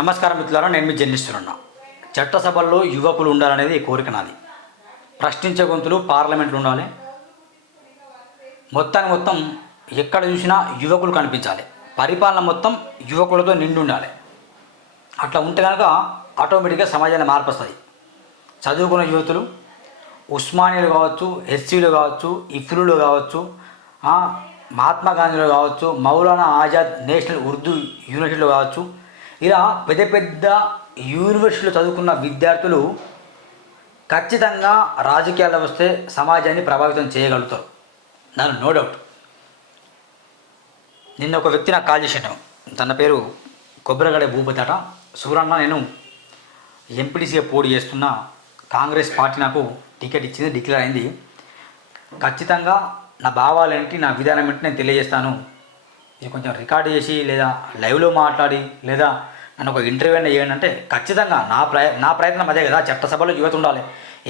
నమస్కారం మిత్రులారా నేను మీ జర్నిస్తున్నాను చట్టసభల్లో యువకులు ఉండాలనేది కోరిక నాది. ప్రశ్నించే గొంతులు పార్లమెంట్లు ఉండాలి. మొత్తానికి మొత్తం ఎక్కడ చూసినా యువకులు కనిపించాలి. పరిపాలన మొత్తం యువకులతో నిండి ఉండాలి. అట్లా ఉంటే కనుక ఆటోమేటిక్గా సమాజాన్ని మార్పు వస్తుంది చదువుకున్న యువతులు ఉస్మానియాలు కావచ్చు ఎస్సీలు కావచ్చు ఇఫ్లులు కావచ్చు మహాత్మా గాంధీలు కావచ్చు మౌలానా ఆజాద్ నేషనల్ ఉర్దూ యూనివర్సిటీలో కావచ్చు ఇలా పెద్ద పెద్ద యూనివర్సిటీలో చదువుకున్న విద్యార్థులు ఖచ్చితంగా రాజకీయాల్లో వస్తే సమాజాన్ని ప్రభావితం చేయగలుగుతారు. నన్ను నో డౌట్. నిన్న ఒక వ్యక్తి నాకు కాల్ చేసాను తన పేరు కొబ్బరిగడే భూపతట సూరన్న నేను ఎంపీటీసీగా పోటీ చేస్తున్న కాంగ్రెస్ పార్టీ నాకు టికెట్ ఇచ్చింది డిక్లేర్ అయింది. ఖచ్చితంగా నా భావాలేంటి నా విధానం ఏంటి నేను తెలియజేస్తాను. ఇది కొంచెం రికార్డ్ చేసి లేదా లైవ్లో మాట్లాడి లేదా నన్ను ఒక ఇంటర్వ్యూ అయినా చేయండి అంటే ఖచ్చితంగా నా ప్రయ నా ప్రయత్నం అదే కదా. చట్టసభలో యువత ఉండాలి.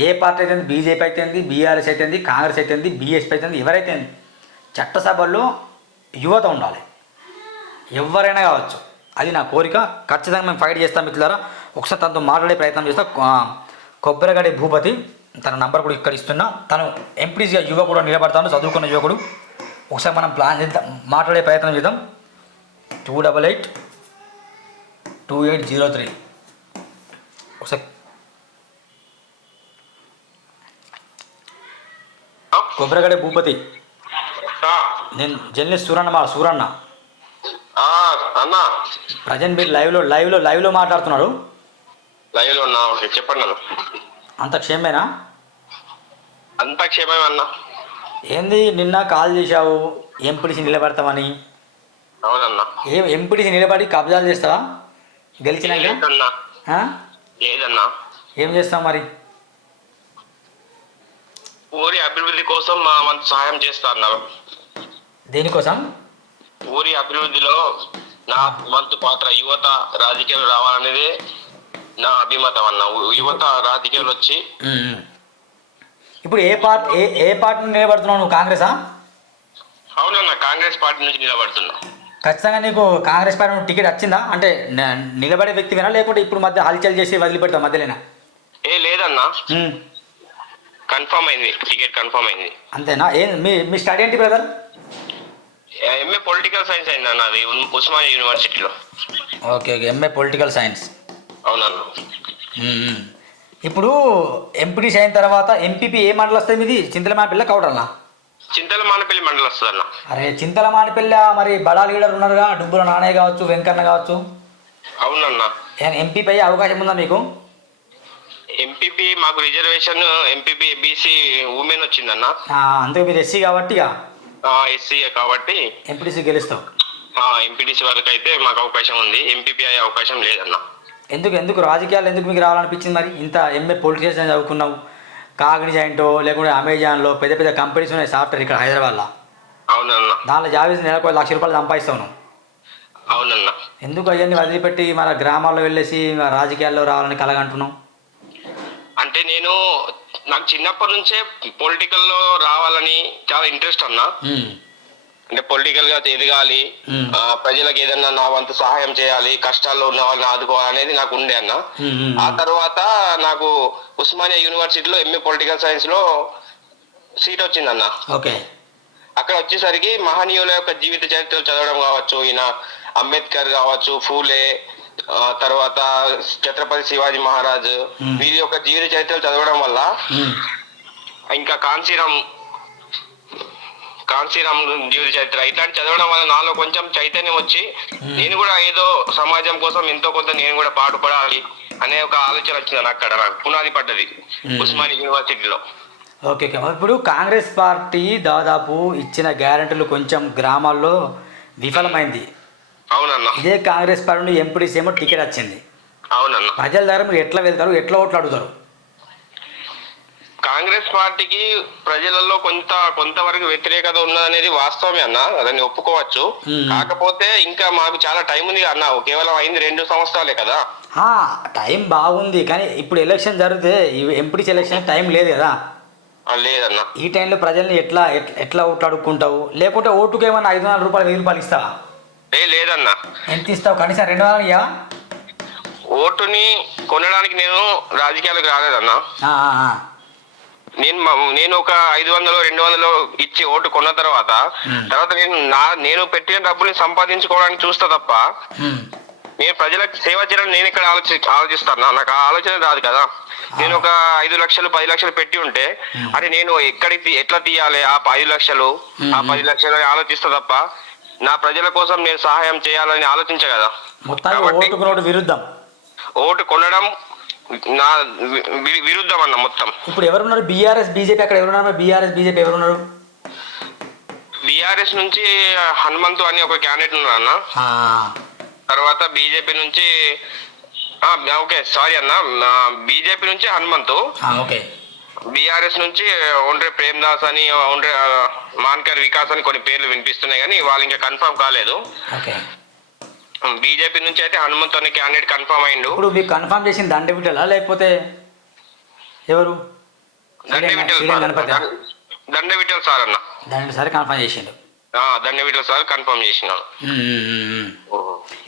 ఏ పార్టీ అయితే బీజేపీ అయితే బీఆర్ఎస్ అయితే కాంగ్రెస్ అయితే బీఎస్పీ అయితే ఎవరైతే చట్టసభల్లో యువత ఉండాలి. ఎవరైనా కావచ్చు. అది నా కోరిక. ఖచ్చితంగా మేము ఫైట్ చేస్తాం మిత్రులారా. ఒకసారి తనతో మాట్లాడే ప్రయత్నం చేస్తా. కొబ్బరిగడి భూపతి తన నంబర్ కూడా ఇక్కడ ఇస్తున్నా. తను ఎంపీసీగా కూడా నిలబడతాను చదువుకున్న యువకుడు. ఒకసారి మనం ప్లాన్ చేద్దాం మాట్లాడే ప్రయత్నం చేద్దాం. Two double eight two eight zero three. ఒకసారి. కొబ్బరిగడి భూపతి. నేను జర్నలిస్ట్ సూరన్న మా సూరన్న. ప్రజెంట్ మీరు లైవ్లో లైవ్లో లైవ్లో మాట్లాడుతున్నారు. లైవ్లో ఉన్నా. ఓకే చెప్పండి అంత క్షేమేనా? అంతా క్షేమమే అన్న ఏంది నిన్న కాల్ చేశావు? ఎంపీటీసీ నిలబడతామని అవునన్నా. ఏం ఎంపీటీసీ నిలబడి కబ్జాలు చేస్తావా? గెలిచినాక? లేదన్నా. ఆ? లేదన్నా. ఏం చేస్తావు మరి? ఊరి అభివృద్ధి కోసం మా వంతు సహాయం చేస్తా అన్న దేనికోసం? ఊరి అభివృద్ధిలో నా వంతు పాత్ర యువత రాజకీయాలు రావాలనేది నా అభిమతం అన్న. యువత రాజకీయాలు వచ్చి ఉమ్. ఇప్పుడు ఏ పార్టీ ఏ ఏ పార్టీ నిలబడుతున్నావు నువ్వు? కాంగ్రెసా? అవునన్న కాంగ్రెస్ పార్టీ నుంచి నిలబడుతున్నా. ఖచ్చితంగా నీకు కాంగ్రెస్ పార్టీ నుండి టికెట్ వచ్చిందా? అంటే నిలబడే వ్యక్తివేనా? లేకుంటే ఇప్పుడు మధ్య హల్చల్ చేసి వదిలిపెడతావు మధ్యలోనా? ఏ లేదన్నా. కన్ఫర్మ్ అయింది టికెట్ కన్ఫర్మ్ అయింది. అంతేనా? ఏ మీ మీ స్టడీ ఏంటి బ్రదర్? ఎంఏ పొలిటికల్ సైన్స్ అయింది అన్న అది ఉస్మానియా యూనివర్సిటీలో. Okay okay. MA political science. అవునన్నా. ఇప్పుడు ఎంపీటీసీ అయిన తర్వాత ఎంపీపీ ఏ మండలం వస్తుంది మీది చింతలమానిపల్లి కౌడల్లా చింతల మానపల్లి మండలం వస్తుంది అన్న. అరే చింతలమానిపల్లి మరి బడా లీడర్ ఉన్నారుగా డుబ్బుల నానయ్య కావచ్చు వెంకన్న కావచ్చు. అవునన్నా. ఎంపీపీ అయ్యే అవకాశం ఉందా మీకు? ఎంపీపీ మాకు రిజర్వేషన్ ఎంపీపీ బీసీ ఉమెన్ వచ్చిందన్న. అందుకే మీరు ఎస్సీ కాబట్టి ఎస్సీ కాబట్టి. ఎంపీటీసీ గెలుస్తావు ఎంపీటీసీ వరకు అయితే మాకు అవకాశం ఉంది. ఎంపీపీ అయ్యే అవకాశం లేదన్న. ఎందుకు ఎందుకు రాజకీయాలు ఎందుకు మీకు రావాలనిపించింది మరి? ఇంత ఎంఏ పొలిటికల్ సైన్స్ చదువుకున్నావు కాగ్నిజెంటో లేకుంటే అమెజాన్లో పెద్ద పెద్ద కంపెనీస్ ఉన్నాయి సాఫ్ట్వేర్ ఇక్కడ హైదరాబాద్లో. అవునన్న. దానిలో జాబ్ చేసి నెలకు లక్ష రూపాయలు సంపాదిస్తావు అవునన్న. ఎందుకు అవన్నీ వదిలిపెట్టి మన గ్రామాల్లో వెళ్ళేసి రాజకీయాల్లో రావాలని కలగంటున్నావు? అంటే నేను నాకు చిన్నప్పటి నుంచే పొలిటికల్లో రావాలని చాలా ఇంట్రెస్ట్ అన్న. అంటే పొలిటికల్గా ఎదగాలి. ప్రజలకు ఏదన్నా నా వంతు సహాయం చేయాలి కష్టాల్లో ఉన్న వాళ్ళని ఆదుకోవాలనేది నాకు ఉండే అన్న. ఆ తర్వాత నాకు ఉస్మానియా యూనివర్సిటీలో ఎంఏ పొలిటికల్ సైన్స్లో సీట్ వచ్చిందన్న. ఓకే. అక్కడ వచ్చేసరికి మహనీయుల యొక్క జీవిత చరిత్రలు చదవడం కావచ్చు ఈయన అంబేద్కర్ కావచ్చు ఫూలే తర్వాత ఛత్రపతి శివాజీ మహారాజ్. వీరి యొక్క జీవిత చరిత్రలు చదవడం వల్ల. ఇంకా కాంచీరామ్ కాంచీరామ్ జీవిత చరిత్ర. ఇట్లాంటి చదవడం వల్ల నాలో కొంచెం చైతన్యం వచ్చి Hmm. నేను కూడా ఏదో సమాజం కోసం ఎంతో కొంత నేను కూడా పాటుపడాలి అనే ఒక ఆలోచన వచ్చింది నాకు అక్కడ నాకు పునాది పడ్డది Hmm. ఉస్మానియా యూనివర్సిటీలో. ఓకే. ఇప్పుడు కాంగ్రెస్ పార్టీ దాదాపు ఇచ్చిన గ్యారెంటీలు కొంచెం గ్రామాల్లో విఫలమైంది. అవునన్న. ఇదే కాంగ్రెస్ పార్టీ నుండి ఎంపీడీసీ ఏమో టికెట్ వచ్చింది. అవునన్న. ప్రజల దగ్గర మీరు ఎట్లా వెళ్తారు ఎట్లా ఓట్లు అడుగుతారు? కాంగ్రెస్ పార్టీకి ప్రజలలో కొంత కొంతవరకు వ్యతిరేకత ఉన్నదనేది వాస్తవమే అన్న దాన్ని ఒప్పుకోవచ్చు. కాకపోతే ఇంకా మాకు చాలా టైం ఉంది అన్న కేవలం అయింది రెండు సంవత్సరాలే కదా. ఆ, టైం బాగుంది కానీ ఇప్పుడు ఎలక్షన్ జరిగితే ఎంపీడీసీ ఎలక్షన్ టైం లేదు కదా. లేదన్న. ఈ టైంలో ప్రజల్ని ఎట్లా ఎట్లా ఓట్లు అడుక్కుంటావు? లేకుంటే ఓటుకు ఏమన్నా ఐదు వందల రూపాయలు వెయ్యి రూపాయలు ఇస్తావా? లేదన్న. ఎంత ఇస్తావు? కనీసం రెండు వందలు ఇవ్వవా ఓటుని కొనడానికి నేను రాజకీయాలకు రాలేదన్నా. నేను నేను ఒక ఐదు వందలు రెండు వందలు ఇచ్చి ఓటు కొన్న తర్వాత. తర్వాత నేను నా నేను పెట్టిన డబ్బుని సంపాదించుకోవడానికి చూస్తా తప్ప. నేను ప్రజలకు సేవ చేయాలని నేను ఇక్కడ ఆలోచి ఆలోచిస్తాను నాకు ఆ ఆలోచన రాదు కదా నేను ఒక ఐదు లక్షలు పది లక్షలు పెట్టి ఉంటే. అరే నేను ఎక్కడికి ఎట్లా తీయాలి ఆ ఐదు లక్షలు ఆ. పది లక్షలు ఆలోచిస్తా తప్ప నా ప్రజల కోసం నేను సహాయం చేయాలని ఆలోచించ కదా విరుద్ధం ఓటు కొనడం నా విరుద్ధం అన్న మొత్తం. ఇప్పుడు ఎవరున్నారు? బీఆర్ఎస్ బీజేపీ అక్కడ ఎవరున్నారు? బీఆర్ఎస్ బీజేపీ ఎవరున్నారు? బీఆర్ఎస్ నుంచి హనుమంతు అని ఒక క్యాండిడేట్ ఉన్నారు అన్న. తర్వాత బీజేపీ నుంచి ఓకే సారీ అన్న. బీజేపీ నుంచి హనుమంతు. ఓకే. బీఆర్ఎస్ నుంచి ఒండ్రే ప్రేమ్ దాస్ అని ఒండ్రే మాన్కర్ వికాస్ అని కొన్ని పేర్లు వినిపిస్తున్నాయి కానీ వాళ్ళు ఇంకా కన్ఫర్మ్ కాలేదు. ఓకే. బీజేపీ నుంచి అయితే హనుమంతు అనే క్యాండిడేట్ కన్ఫర్మ్ అయిండు. ఇప్పుడు మీకు కన్ఫర్మ్ చేసిన దండ విటలా లేకపోతే ఎవరు? దండ విఠల్ శ్రీరంగ సార్ అన్న. దండ సరే కన్ఫర్మ్ చేసిండు. దండ విఠల్ సార్ కన్ఫర్మ్ ఉమ్.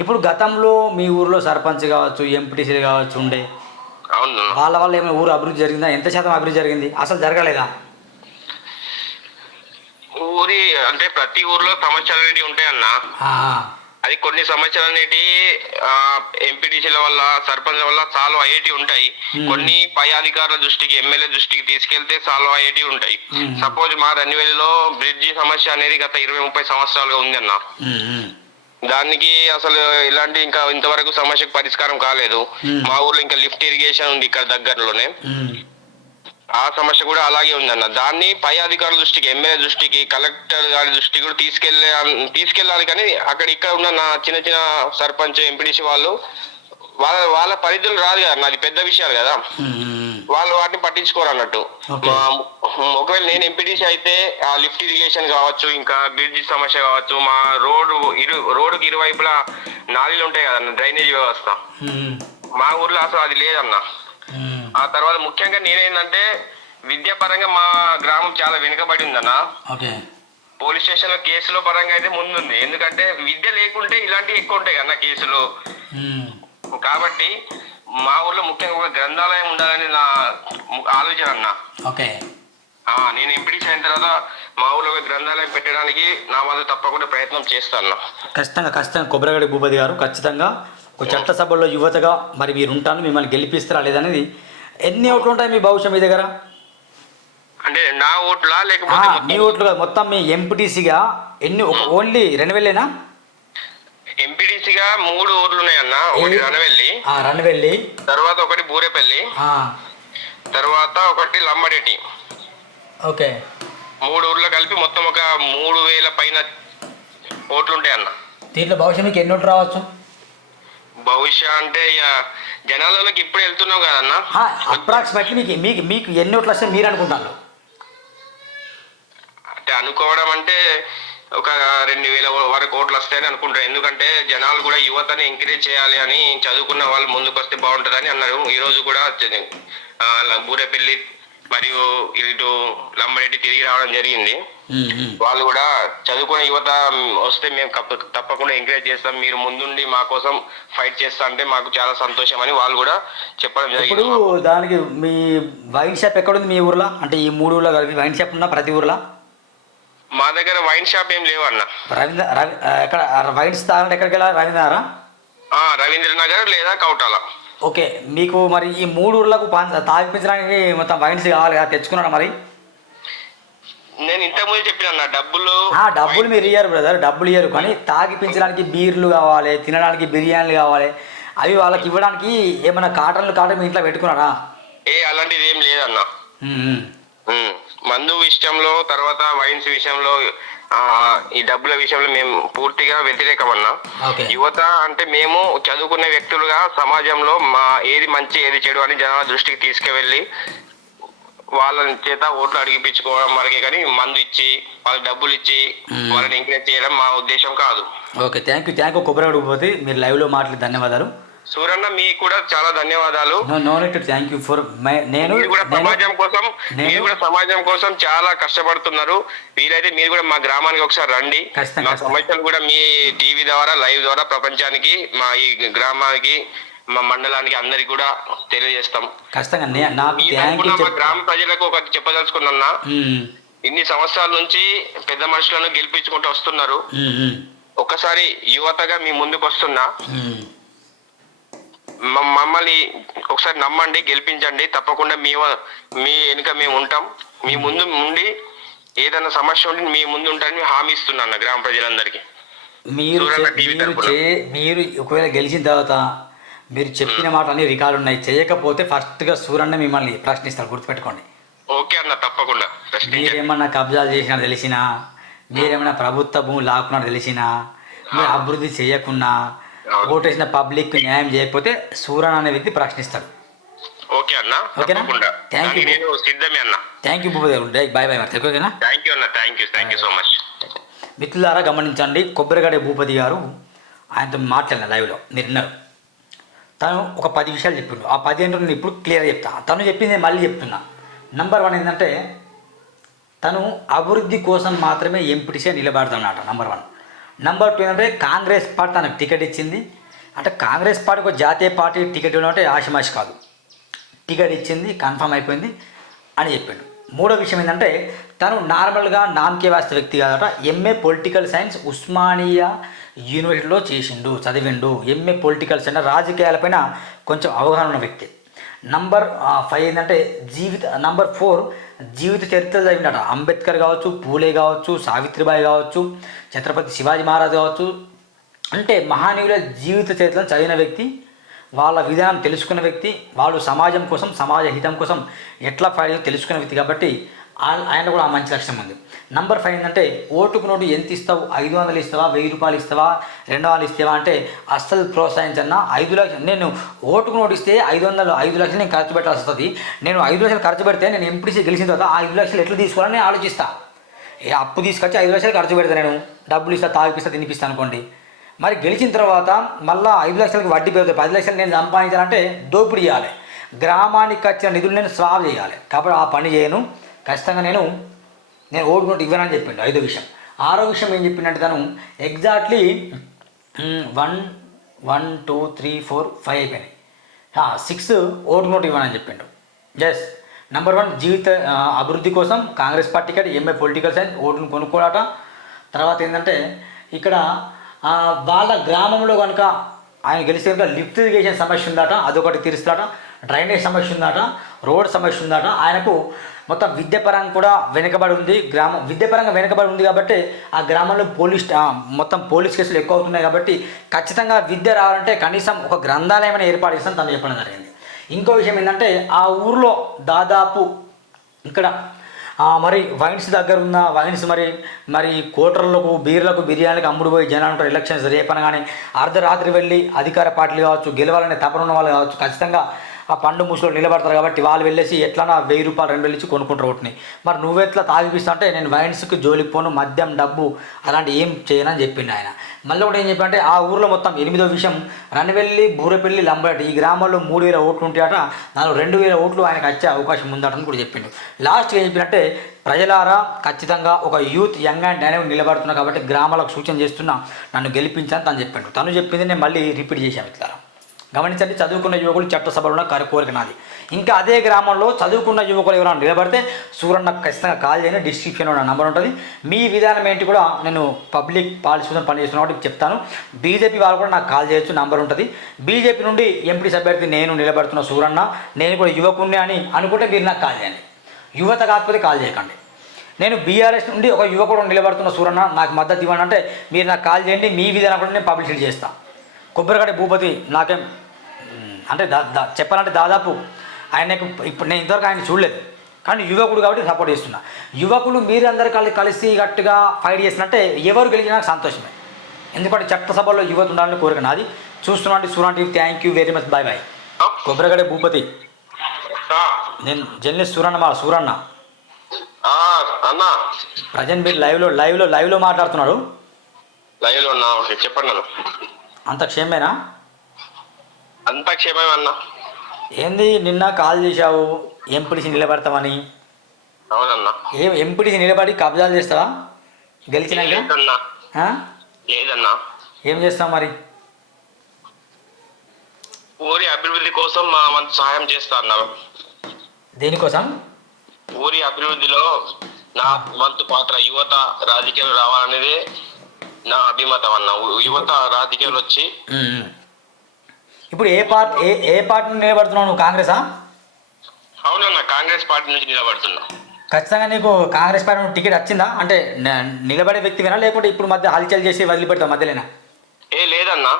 ఇప్పుడు గతంలో మీ ఊర్లో సర్పంచ్ కావచ్చు ఎంపీటీసీలు కావచ్చు ఉండే అవును వాళ్ళ వల్ల ఏమైనా ఊరు అభివృద్ధి జరిగిందా? ఎంత శాతం అభివృద్ధి జరిగింది? అసలు జరగలేదా? ఊరి అంటే ప్రతి ఊర్లో సమస్యలు అనేవి ఉంటాయన్న. అది కొన్ని సమస్యలు అనేటి ఎంపీటీసీల వల్ల సర్పంచ్ల వల్ల సాల్వ్ అయ్యేటి ఉంటాయి. కొన్ని పై అధికారుల దృష్టికి ఎమ్మెల్యే దృష్టికి తీసుకెళ్తే సాల్వ్ అయ్యేటి ఉంటాయి. సపోజ్ మా రన్నివేలిలో బ్రిడ్జి సమస్య అనేది గత ఇరవై ముప్పై సంవత్సరాలుగా ఉందన్న ఉమ్, ఉమ్. దానికి అసలు ఇలాంటి ఇంకా ఇంతవరకు సమస్యకు పరిష్కారం కాలేదు. మా ఊర్లో ఇంకా లిఫ్ట్ ఇరిగేషన్ ఉంది ఇక్కడ దగ్గరలోనే ఆ సమస్య కూడా అలాగే ఉందన్న. దాన్ని పై అధికారుల దృష్టికి ఎమ్మెల్యే దృష్టికి కలెక్టర్ గారి దృష్టికి కూడా తీసుకెళ్ళే తీసుకెళ్ళాలి కానీ అక్కడ ఇక్కడ ఉన్న నా చిన్న చిన్న సర్పంచ్ ఎంపీడీసీ వాళ్ళు వాళ్ళ వాళ్ళ పరిధులు రాదు కదా నాది పెద్ద విషయాలు కదా. వాళ్ళు వాటిని పట్టించుకోరు అన్నట్టు ఒకవేళ నేను ఎంపీటీసీ అయితే ఆ లిఫ్ట్ ఇరిగేషన్ కావచ్చు ఇంకా బ్రిడ్జ్ సమస్య కావచ్చు మా రోడ్డు ఇరు రోడ్డుకి ఇరువైపులా నాలీలు ఉంటాయి కదన్న డ్రైనేజ్ వ్యవస్థ. మా ఊర్లో అసలు అది లేదన్న. ఆ తర్వాత ముఖ్యంగా నేనేంటంటే విద్యాపరంగా మా గ్రామం చాలా వెనుకబడి ఉందన్న. ఓకే. పోలీస్ స్టేషన్లో కేసుల పరంగా అయితే ముందుంది. ఎందుకంటే విద్య లేకుంటే ఇలాంటివి ఎక్కువ ఉంటాయి అన్న కేసులు. కాబట్టి మా ఊర్లో ముఖ్యంగా ఒక గ్రంథాలయం ఉండాలని నా ఆలోచన అన్న. ఓకే. నేను ఎంపీడీసీ అయిన తర్వాత మా ఊర్లో ఒక గ్రంథాలయం పెట్టడానికి నా వల్ల తప్పకుండా ప్రయత్నం చేస్తాను ఖచ్చితంగా ఖచ్చితంగా. కొబ్బరిగడ్డ భూపతి గారు ఖచ్చితంగా ఒక చట్టసభలో యువతగా మరి మీరు ఉంటాను మిమ్మల్ని గెలిపిస్తారా లేదనేది ఎన్ని ఓట్లు ఉంటాయి మీ భవిష్యత్ మీ దగ్గర? అంటే నా ఓట్లా లేకపోతే మీ ఓట్లు కాదు మొత్తం మీ ఎంపీటీసీగా ఎన్ని ఒక ఓన్లీ రెండు వేలేనా ఎంపీడీసీగా మూడు ఊర్లు ఉన్నాయన్న ఒకటి రణవెల్లి వెళ్ళి తర్వాత ఒకటి బూరేపల్లి తర్వాత ఒకటి లంబడేటి ఓకే. మూడు ఊర్లో కలిపి మొత్తం ఒక మూడు వేల పైన ఓట్లు ఉంటాయి అన్న దీంట్లో భవిష్యత్ మీకు ఎన్ని ఓట్లు రావచ్చు? భవిష్య అంటే ఇక జనాలలోకి ఇప్పుడు వెళ్తున్నాం కదన్న? అప్రాక్సిమేట్లీ మీకు మీకు మీకు ఎన్ని ఓట్లు వస్తాయి మీరు అనుకుంటాను అంటే అనుకోవడం అంటే ఒక రెండు వేల వరకు ఓట్లు వస్తాయని అనుకుంటారు. ఎందుకంటే జనాలు కూడా యువతని ఎంకరేజ్ చేయాలి అని చదువుకున్న వాళ్ళు ముందుకు వస్తే బాగుంటుందని అన్నారు. ఈ రోజు కూడా బూరెపల్లి మరియు ఇటు లంబరెడ్డి తిరిగి రావడం జరిగింది. వాళ్ళు కూడా చదువుకునే యువత వస్తే మేము తప్పకుండా ఎంకరేజ్ చేస్తాం. మీరు ముందుండి మా కోసం ఫైట్ చేస్తా అంటే మాకు చాలా సంతోషం అని వాళ్ళు కూడా చెప్పడం ఇప్పుడు జరిగింది దానికి మీ వైన్ షాప్ ఎక్కడుంది మీ ఊర్లో? అంటే ఈ మూడు ఊర్లో కలిపి వైన్ షాప్ ఉందా ప్రతి ఊర్లో? మా దగ్గర వైన్ షాప్ ఏం లేవు అన్న. రవీంద్ర రవి ఎక్కడ వైన్స్ తాగంటే ఎక్కడికి వెళ్ళాలి రవీంద్ర ఆ, రవీంద్ర నగర్ లేదా కౌటాల. ఓకే మీకు మరి ఈ మూడు ఊర్లకు తాగిపించడానికి మొత్తం వైన్స్ కావాలి కదా తెచ్చుకున్నారా మరి? నేను ఇంతకుముందు చెప్పిన డబ్బులు ఆ, డబ్బులు మీరు ఇయ్యారు బ్రదర్ డబ్బులు ఇయ్యరు. కానీ తాగిపించడానికి బీర్లు కావాలి తినడానికి బిర్యానీలు కావాలి అవి వాళ్ళకి ఇవ్వడానికి ఏమైనా కాటన్లు కాటన్ మీ ఇంట్లో పెట్టుకున్నారా? ఏ అలాంటిది ఏం లేదన్న. మందు విషయంలో తర్వాత వైన్స్ విషయంలో ఈ డబ్బుల విషయంలో మేము పూర్తిగా వ్యతిరేకం అన్న ఓకే. యువత అంటే మేము చదువుకునే వ్యక్తులుగా సమాజంలో మా ఏది మంచి ఏది చెడు అని జనాల దృష్టికి తీసుకువెళ్ళి వాళ్ళ చేత ఓట్లు అడిగిపించుకోవడం వరకే కానీ మందు ఇచ్చి వాళ్ళకి డబ్బులు ఇచ్చి. వాళ్ళని ఎంకరేజ్ చేయడం మా ఉద్దేశం కాదు. Okay thank you thank you. కొబ్బరి మీరు లైవ్లో మాట్లాడి ధన్యవాదాలు. సూరన్న మీకు కూడా చాలా ధన్యవాదాలు. No no net thank you for నేను కూడా సమాజం కోసం మీరు కూడా సమాజం కోసం చాలా కష్టపడుతున్నారు. వీలైతే మీరు కూడా మా గ్రామానికి ఒకసారి రండి. మా. సమస్యలు కూడా మీ టీవీ ద్వారా లైవ్ ద్వారా ప్రపంచానికి మా ఈ గ్రామానికి మా మండలానికి అందరికి కూడా తెలియజేస్తాం. ఖచ్చితంగా మా గ్రామ ప్రజలకు ఒకటి చెప్పదలుచుకున్నా. చెప్ ఇన్ని సంవత్సరాల నుంచి పెద్ద మనుషులను గెలిపించుకుంటూ వస్తున్నారు. ఒక్కసారి యువతగా మీ ముందుకు వస్తున్నా మమ్మల్ని ఒకసారి నమ్మండి గెలిపించండి. తప్పకుండా మీ మీ వెనుక మేము ఉంటాం. మీ ముందు ఉండి ఏదైనా సమస్య ఉంటే మీ ముందు ఉంటారని హామీ ఇస్తున్నాను గ్రామ ప్రజలందరికీ. మీరు మీరు ఒకవేళ గెలిచిన తర్వాత మీరు చెప్పిన మాట అన్ని రికార్డు ఉన్నాయి. చేయకపోతే ఫస్ట్గా సూరన్న మిమ్మల్ని ప్రశ్నిస్తారు. గుర్తుపెట్టుకోండి. ఓకే అన్న తప్పకుండా మీరేమన్నా కబ్జాలు చేసినా తెలిసినా మీరేమన్నా ప్రభుత్వ భూములు లాక్కున్నా తెలిసినా మీరు అభివృద్ధి చేయకున్నా ఓటేసిన పబ్లిక్ న్యాయం చేయకపోతే సూరన్ అనే వ్యక్తి ప్రశ్నిస్తాడు. ఓకే అన్న ఓకేనా? you. దానికి నేను సిద్ధమే అన్న. థ్యాంక్ యూ భూపదేవుడు బాయ్ బాయ్ మరి ఓకేనా? థ్యాంక్ యూ అన్న thank you thank you so much మిత్రులారా గమనించండి కొబ్బరిగడ్డ భూపతి గారు ఆయనతో మాట్లాడిన లైవ్లో. మీరు విన్నారు. తను ఒక పది విషయాలు చెప్పిండు. ఆ పది ఏంటో నేను ఇప్పుడు క్లియర్ చెప్తా. తను చెప్పింది నేను మళ్ళీ చెప్తున్నా. నంబర్ వన్ ఏంటంటే తను అభివృద్ధి కోసం మాత్రమే ఎంపీటీసీ నిలబడతానమాట నంబర్ వన్ నెంబర్ టూ ఏంటంటే కాంగ్రెస్ పార్టీ తనకు టికెట్ ఇచ్చింది. అంటే కాంగ్రెస్ పార్టీకి ఒక జాతీయ పార్టీ టికెట్ ఇవ్వడం అంటే ఆశమాషి కాదు. టికెట్ ఇచ్చింది కన్ఫర్మ్ అయిపోయింది అని చెప్పిండు. మూడో విషయం ఏంటంటే తను నార్మల్గా నామకే వాస్త వ్యక్తి కాదట. ఎంఏ పొలిటికల్ సైన్స్ ఉస్మానియా యూనివర్సిటీలో చేసిండు చదివిండు. ఎంఏ పొలిటికల్ సైన్స్ రాజకీయాలపైన కొంచెం అవగాహన ఉన్న వ్యక్తి. నంబర్ ఫైవ్ ఏంటంటే జీవిత నంబర్ ఫోర్ జీవిత చరిత్ర చదివినట అంబేద్కర్ కావచ్చు పూలే కావచ్చు సావిత్రిబాయి కావచ్చు ఛత్రపతి శివాజీ మహారాజ్ కావచ్చు. అంటే మహానీయుల జీవిత చరిత్రను చదివిన వ్యక్తి వాళ్ళ విధానం తెలుసుకున్న వ్యక్తి వాళ్ళు సమాజం కోసం సమాజ హితం కోసం ఎట్లా ఫైట్ తెలుసుకున్న వ్యక్తి కాబట్టి ఆయన కూడా ఆ మంచి లక్ష్యం ఉంది. నంబర్ ఫైవ్ ఏంటంటే ఓటుకు నోటు ఎంత ఇస్తావు? ఐదు వందలు ఇస్తావా? వెయ్యి రూపాయలు ఇస్తావా? రెండు వందలు ఇస్తావా? అంటే అస్సలు ప్రోత్సహించన్నా. ఐదు లక్షలు నేను ఓటుకు నోటు ఇస్తే ఐదు వందలు ఐదు లక్షలు నేను ఖర్చు పెట్టాల్సి వస్తుంది. నేను ఐదు లక్షలు ఖర్చు పెడితే నేను ఎంపీసీ గెలిచిన తర్వాత ఆ ఐదు లక్షలు ఎట్లా తీసుకోవాలని నేను ఆలోచిస్తా. ఏ అప్పు తీసుకొచ్చి ఐదు లక్షలు ఖర్చు పెడతా నేను. డబ్బులు ఇస్తా తాగిపిస్తా తినిపిస్తా అనుకోండి. మరి గెలిచిన తర్వాత మళ్ళీ ఐదు లక్షలకు వడ్డీ పెరుగుతుంది. పది లక్షలు నేను సంపాదించాలంటే దోపిడీ చేయాలి. గ్రామానికి వచ్చిన నిధులు నేను స్వాబ్ చేయాలి. కాబట్టి ఆ పని చేయను. ఖచ్చితంగా నేను నేను ఓటు నోటు ఇవ్వనని చెప్పిండు ఐదో విషయం. ఆరో విషయం ఏం చెప్పిండంటే తను exactly one one two three four five అయిపోయినాయి. సిక్స్ ఓటు నోటు ఇవ్వనని చెప్పిండు. ఎస్ నెంబర్ వన్ జీవిత అభివృద్ధి కోసం కాంగ్రెస్ పార్టీకి అంటే ఎంఏ పొలిటికల్ సైన్స్ ఓటును కొనుక్కోడట. తర్వాత ఏంటంటే ఇక్కడ వాళ్ళ గ్రామంలో కనుక ఆయన గెలిస్తే కనుక లిఫ్ట్ ఇరిగేషన్ సమస్య ఉందట అదొకటి తీరుస్తాట డ్రైనేజ్ సమస్య ఉందట రోడ్ సమస్య ఉందట. ఆయనకు మొత్తం విద్యాపరంగా కూడా వెనుకబడి ఉంది. గ్రామం విద్యాపరంగా వెనుకబడి ఉంది కాబట్టి ఆ గ్రామంలో పోలీస్ మొత్తం పోలీస్ కేసులు ఎక్కువ అవుతున్నాయి కాబట్టి ఖచ్చితంగా విద్య రావాలంటే కనీసం ఒక గ్రంథాలయం ఏర్పాటు చేస్తాను తను చెప్పడం జరిగింది. ఇంకో విషయం ఏంటంటే ఆ ఊర్లో దాదాపు ఇక్కడ మరి వైన్స్ దగ్గర ఉన్న వైన్స్ మరి మరి కోటర్లకు బీర్లకు బిర్యానీలకు అమ్ముడు పోయి జనాలు ఉంటారు. ఎలక్షన్స్ కానీ అర్ధరాత్రి వెళ్ళి అధికార పార్టీలు కావచ్చు గెలవాలనే తపన ఉన్న వాళ్ళు కావచ్చు ఖచ్చితంగా ఆ పండు ముసలో నిలబడతారు కాబట్టి వాళ్ళు వెళ్ళేసి ఎట్లా వెయ్యి రూపాయలు రెండు వేలు ఇచ్చి కొనుక్కుంటారు ఒకటిని మరి నువ్వెట్లా తాగిపిస్తా అంటే నేను వైన్స్కి జోలికి పోను మద్యం డబ్బు అలాంటి ఏం చేయనని చెప్పిండు ఆయన. మళ్ళీ కూడా ఏం చెప్పంటే ఆ ఊర్లో మొత్తం ఎనిమిదో విషయం. రణవెల్లి బూరపల్లి లంబటి ఈ గ్రామాల్లో మూడు వేల ఓట్లు ఉంటాయట నాలుగు రెండు వేల ఓట్లు ఆయనకు వచ్చే అవకాశం ఉందటని కూడా చెప్పిండు. లాస్ట్ ఏం చెప్పినట్టే ప్రజలారా ఖచ్చితంగా ఒక యూత్ యంగ్ అండ్ డైనమిక్ నిలబడుతున్నా కాబట్టి గ్రామాలకు సూచన చేస్తున్నా నన్ను గెలిపించాను తను చెప్పిండు. తను చెప్పింది నేను మళ్ళీ రిపీట్ చేశాను ఇట్లా గమనించండి చదువుకున్న యువకులు చట్టసభలో కరి కోరిక నాది. ఇంకా అదే గ్రామంలో చదువుకున్న యువకులు ఎవరైనా నిలబడితే సూరన్న ఖచ్చితంగా కాల్ చేయని డిస్క్రిప్షన్లో నా నెంబర్ ఉంటుంది. మీ విధానం ఏంటి కూడా నేను పబ్లిక్ పాలసీ కోసం పనిచేస్తున్న కాబట్టి చెప్తాను. బీజేపీ వాళ్ళు కూడా నాకు కాల్ చేయొచ్చు నంబర్ ఉంటుంది. బీజేపీ నుండి ఎంపీ అభ్యర్థి నేను నిలబడుతున్న సూరన్న నేను కూడా యువకుణ్ణి అని అనుకుంటే మీరు నాకు కాల్ చేయండి. యువత కాకపోతే కాల్ చేయకండి. నేను బీఆర్ఎస్ నుండి ఒక యువకుడు నిలబడుతున్న సూరన్న నాకు మద్దతు ఇవ్వండి అంటే మీరు నాకు కాల్ చేయండి మీ విధానం కూడా నేను పబ్లిసిటీ చేస్తాను కొబ్బరిగడ్డ భూపతి నాకేం అంటే దా దా చెప్పాలంటే దాదాపు ఆయనకు ఇప్పుడు నేను ఇంతవరకు ఆయన చూడలేదు. కానీ యువకుడు కాబట్టి సపోర్ట్ చేస్తున్నా. యువకులు మీరందరూ కలిసి కలిసి గట్టిగా ఫైట్ చేసినట్టే ఎవరు గెలిచినా సంతోషమే. ఎందుకంటే చట్టసభలో యువత ఉండాలని కోరిక నాది. చూస్తున్నాండి TV thank you very much bye bye Kobbarigadda Bhupathi. నేను జర్నలిస్ట్ సూరన్న? మా సూరన్న అన్న. ప్రజెంట్ మీరు లైవ్లో లైవ్లో లైవ్లో మాట్లాడుతున్నారు లైవ్లో ఉన్నా ఓకే చెప్పండి అంత క్షేమేనా అంతా క్షేమమే అన్న ఏంది నిన్న కాల్ చేశావు? ఎంపీటీసీ నిలబడతామని? అవునన్నా. ఏ ఎంపీటీసీ నిలబడి కబ్జాలు చేస్తావా? గెలిచినాక? లేదన్నా. ఆ? లేదన్నా. ఏం చేస్తావు మరి? ఊరి అభివృద్ధి కోసం మా వంతు సహాయం చేస్తా అన్నారు దేనికోసం? ఊరి అభివృద్ధిలో నా వంతు పాత్ర యువత రాజకీయాలు రావాలనేది నా అభిమతం అన్న. యువత రాజకీయాలు వచ్చి. ఇప్పుడు ఏ పార్టీ ఏ ఏ పార్టీ నిలబడుతున్నావు నువ్వు? కాంగ్రెసా? అవునన్న కాంగ్రెస్ పార్టీ నుంచి నిలబడుతున్నా. ఖచ్చితంగా నీకు కాంగ్రెస్ పార్టీ నుండి టికెట్ వచ్చిందా? అంటే నిలబడే వ్యక్తివేనా? లేకుంటే ఇప్పుడు మధ్య హల్చల్ చేసి వదిలిపెడతావు మధ్యలోనా? ఏ లేదన్నా.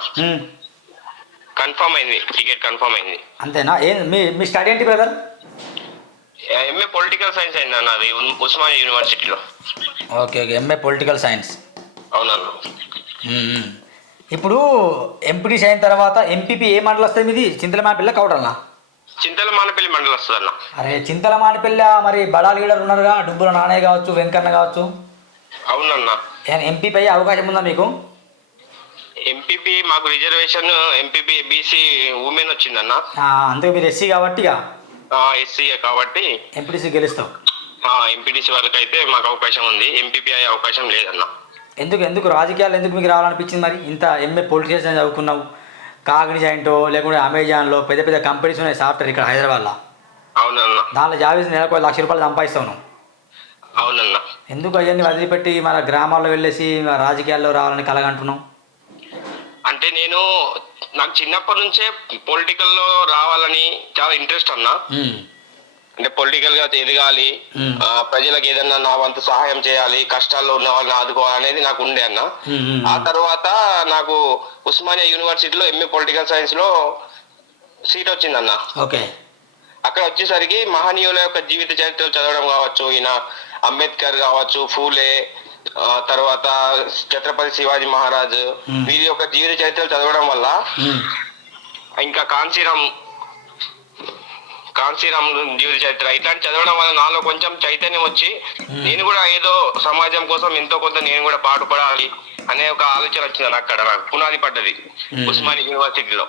కన్ఫర్మ్ అయింది. టికెట్ కన్ఫర్మ్ అయింది. అంతేనా? ఏ మీ మీ స్టడీ ఏంటి బ్రదర్? ఎంఏ పొలిటికల్ సైన్స్ అయింది అన్న అది ఉస్మానియా యూనివర్సిటీలో. Okay okay. MA political science. అవునన్న. ఇప్పుడు ఎంపీటీసీ అయిన తర్వాత ఎంపీపీ ఏ మండలం వస్తుంది మీది? చింతలమానపల్లి కౌడల్నా చింతల మానపల్లి మండలం వస్తుంది అన్న అరే చింతలమానపల్లి మరి బడా లీడర్ ఉన్నారుగా డుబ్బుల నానయ్య కావచ్చు వెంకన్న కావచ్చు. అవునన్న. ఎంపీపీ అయ్యే అవకాశం ఉందా మీకు? ఎంపీపీ మాకు రిజర్వేషన్ ఎంపీపీ బీసీ ఉమెన్ వచ్చిందన్న. అందుకే మీరు ఎస్సీ కాబట్టి ఎస్సీ కాబట్టి. ఎంపీటీసీ గెలుస్తావు ఎంపీటీసీ వరకు అయితే మాకు అవకాశం ఉంది. ఎంపీపీ అయ్యే అవకాశం లేదన్న. ఎందుకు ఎందుకు రాజకీయాలు ఎందుకు మీకు రావాలనిపించింది మరి? ఇంత ఎంఏ పొలిటిషియన్ చదువుకున్నావు. కాగ్నిజెంటో లేకుంటే అమెజాన్లో పెద్ద పెద్ద కంపెనీస్ ఉన్నాయి సాఫ్ట్వేర్ ఇక్కడ హైదరాబాద్లో. దాంట్లో జాబ్ చేసి నెలకు లక్ష రూపాయలు అవునన్న. ఎందుకు అవన్నీ వదిలిపెట్టి మన గ్రామాల్లో వెళ్ళేసి రాజకీయాల్లో రావాలని కలగంటున్నావు? అంటే నేను నాకు చిన్నప్పటి నుంచే పొలిటికల్లో రావాలని చాలా ఇంట్రెస్ట్ అన్న. అంటే పొలిటికల్గా ఎదగాలి ప్రజలకు ఏదన్నా నా వంతు సహాయం చేయాలి కష్టాల్లో ఉన్న వాళ్ళని ఆదుకోవాలనేది నాకు ఉండే అన్న. ఆ తర్వాత నాకు ఉస్మానియా యూనివర్సిటీలో ఎంఏ పొలిటికల్ సైన్స్లో సీట్ వచ్చిందన్న ఓకే. అక్కడ వచ్చేసరికి మహనీయుల యొక్క జీవిత చరిత్రలు చదవడం కావచ్చు ఈయన అంబేద్కర్ కావచ్చు ఫూలే తర్వాత ఛత్రపతి శివాజీ మహారాజ్. వీరి యొక్క జీవిత చరిత్రలు చదవడం వల్ల. ఇంకా కాంచీరామ్ కాంచీరామ్ జీవిత చరిత్ర. ఇట్లాంటి చదవడం వల్ల నాలో కొంచెం చైతన్యం వచ్చి నేను కూడా ఏదో సమాజం కోసం ఎంతో కొంత నేను కూడా పాటుపడాలి అనే ఒక ఆలోచన వచ్చింది నాకు అక్కడ. నాకు పునాది పడ్డది. ఉస్మానియా యూనివర్సిటీలో.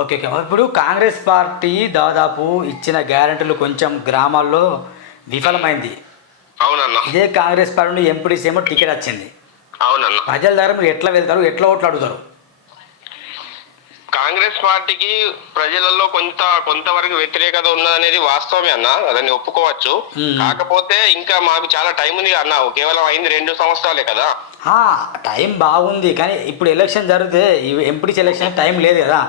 ఓకే ఇప్పుడు కాంగ్రెస్ పార్టీ దాదాపు ఇచ్చిన గ్యారెంటీలు కొంచెం గ్రామాల్లో విఫలమైంది. అవునన్న. ఇదే కాంగ్రెస్ పార్టీ ఎంపీడీసీ ఏమో టికెట్ వచ్చింది. అవునన్న. ప్రజల దగ్గర మీరు ఎట్లా వెళ్తారు? ఎట్లా ఓట్లు అడుగుతారు? కాంగ్రెస్ పార్టీకి ప్రజలలో కొంత కొంతవరకు వ్యతిరేకత ఉన్నదనేది వాస్తవమే అన్న దాన్ని ఒప్పుకోవచ్చు. కాకపోతే ఇంకా మాకు చాలా టైం ఉంది అన్న కేవలం అయింది రెండు సంవత్సరాలే కదా. టైం బాగుంది కానీ ఇప్పుడు ఎలక్షన్ జరిగితే ఎంపీడీసీ ఎలక్షన్ టైం లేదు కదా.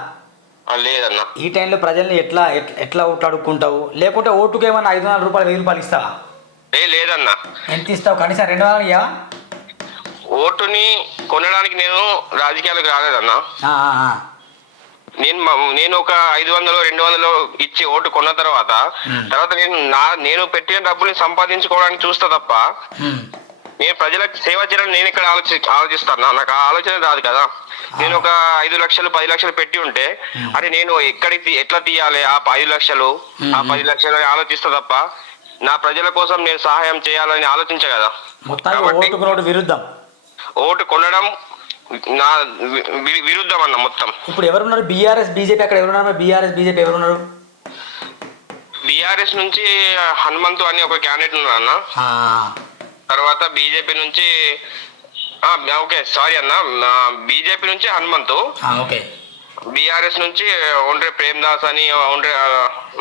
లేదన్న. ఈ టైంలో ప్రజల్ని ఎట్లా ఎట్లా ఓట్లు అడుక్కుంటావు? లేకుంటే ఓటుకు ఏమన్నా ఐదు వందల రూపాయలు వెయ్యి రూపాయలు ఇస్తావా? ఏ లేదన్న. ఎంత ఇస్తావు? కనీసం రెండు వందలు ఇయ్యవా? ఓటుని కొనడానికి నేను రాజకీయాలకు రాలేదన్న. నేను నేను ఒక ఐదు వందలు రెండు వందలు ఇచ్చి ఓటు కొన్న తర్వాత. తర్వాత నేను నా నేను పెట్టిన డబ్బుని సంపాదించుకోవడానికి చూస్తా తప్ప. నేను ప్రజలకు సేవ చేయడం నేను ఇక్కడ ఆలోచి ఆలోచిస్తాను. నాకు ఆ ఆలోచన రాదు కదా. నేను ఒక ఐదు లక్షలు పది లక్షలు పెట్టి ఉంటే అరే నేను ఎక్కడికి ఎట్లా తీయాలి ఆ ఐదు లక్షలు? ఆ పది లక్షలు అని ఆలోచిస్తా తప్ప నా ప్రజల కోసం నేను సహాయం చేయాలని ఆలోచించా కదా. విరుద్ధం. ఓటు కొనడం నా విరుద్ధం అన్న మొత్తం. ఇప్పుడు ఎవరున్నారు? బీఆర్ఎస్ బీజేపీ అక్కడ ఎవరున్నారు? బీఆర్ఎస్ బీజేపీ ఎవరున్నారు? బీఆర్ఎస్ నుంచి హనుమంతు అని ఒక క్యాండిడేట్ ఉన్నారు అన్న. తర్వాత బీజేపీ నుంచి ఓకే సారీ అన్న. బీజేపీ నుంచి హనుమంతు. బీఆర్ఎస్ నుంచి ఒండ్రే ప్రేమ్ దాస్ అని ఒండ్రే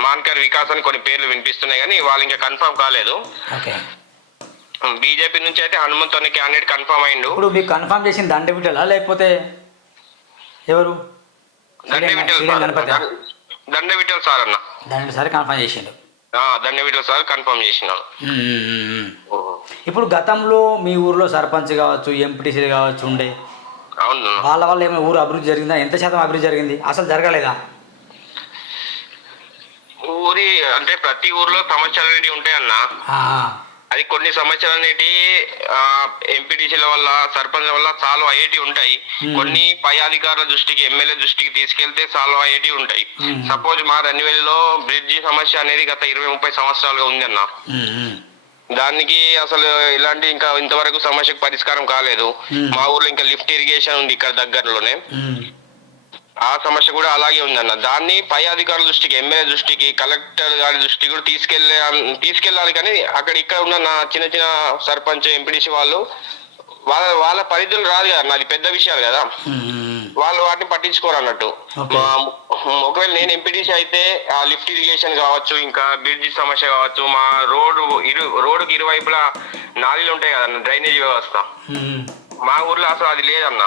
మాన్కర్ వికాస్ అని కొన్ని పేర్లు వినిపిస్తున్నాయి కానీ వాళ్ళు ఇంకా కన్ఫర్మ్ కాలేదు. బీజేపీ నుంచి అయితే హనుమంత్ అనే క్యాండిడేట్ కన్ఫర్మ్ అయిండు. ఇప్పుడు మీకు కన్ఫర్మ్ చేసిన దండ విట్టలా లేకపోతే ఎవరు? దండ విఠల్ దండ- విఠల్ సార్ అన్న. దండ సరే కన్ఫర్మ్ చేసిండు. ఆ, దండ విఠల్ సార్ కన్ఫర్మ్ ఉమ్. ఇప్పుడు గతంలో మీ ఊర్లో సర్పంచ్ కావచ్చు ఎంపీటీసీలు కావచ్చు ఉండే అవును. వాళ్ళ వల్ల ఏమైనా ఊరు అభివృద్ధి జరిగిందా? ఎంత శాతం అభివృద్ధి జరిగింది? అసలు జరగలేదా? ఊరి అంటే ప్రతి ఊర్లో సమస్యలు అనేవి ఉంటాయి అన్న. ఆ, అది కొన్ని సమస్యలు అనేటి ఎంపీటీసీల వల్ల సర్పంచ్ల వల్ల సాల్వ్ అయ్యేటి ఉంటాయి. కొన్ని పై అధికారుల దృష్టికి ఎమ్మెల్యే దృష్టికి తీసుకెళ్తే సాల్వ్ అయ్యేటి ఉంటాయి. సపోజ్ మా రన్వేల్లో బ్రిడ్జి సమస్య అనేది గత ఇరవై ముప్పై సంవత్సరాలుగా ఉంది అన్న ఉమ్, ఉమ్. దానికి అసలు ఇలాంటి ఇంకా ఇంతవరకు సమస్యకు పరిష్కారం కాలేదు. మా ఊర్లో ఇంకా లిఫ్ట్ ఇరిగేషన్ ఉంది ఇక్కడ దగ్గరలోనే. ఆ సమస్య కూడా అలాగే ఉందన్న దాన్ని పై అధికారుల దృష్టికి ఎమ్మెల్యే దృష్టికి కలెక్టర్ గారి దృష్టికి కూడా తీసుకెళ్ళే తీసుకెళ్ళాలి కానీ అక్కడ ఇక్కడ ఉన్న నా చిన్న చిన్న సర్పంచ్ ఎంపీడీసీ వాళ్ళు వాళ్ళ వాళ్ళ పరిధులు రాదు కదా నాది పెద్ద విషయాలు కదా. వాళ్ళు వాటిని పట్టించుకోరు అన్నట్టు ఒకవేళ నేను ఎంపీటీసీ అయితే ఆ లిఫ్ట్ ఇరిగేషన్ కావచ్చు ఇంకా బ్రిడ్జ్ సమస్య కావచ్చు మా రోడ్డు ఇరు రోడ్డుకి ఇరువైపులా నాలీలు ఉంటాయి కదన్న డ్రైనేజ్ వ్యవస్థ. మా ఊర్లో అసలు అది లేదన్న.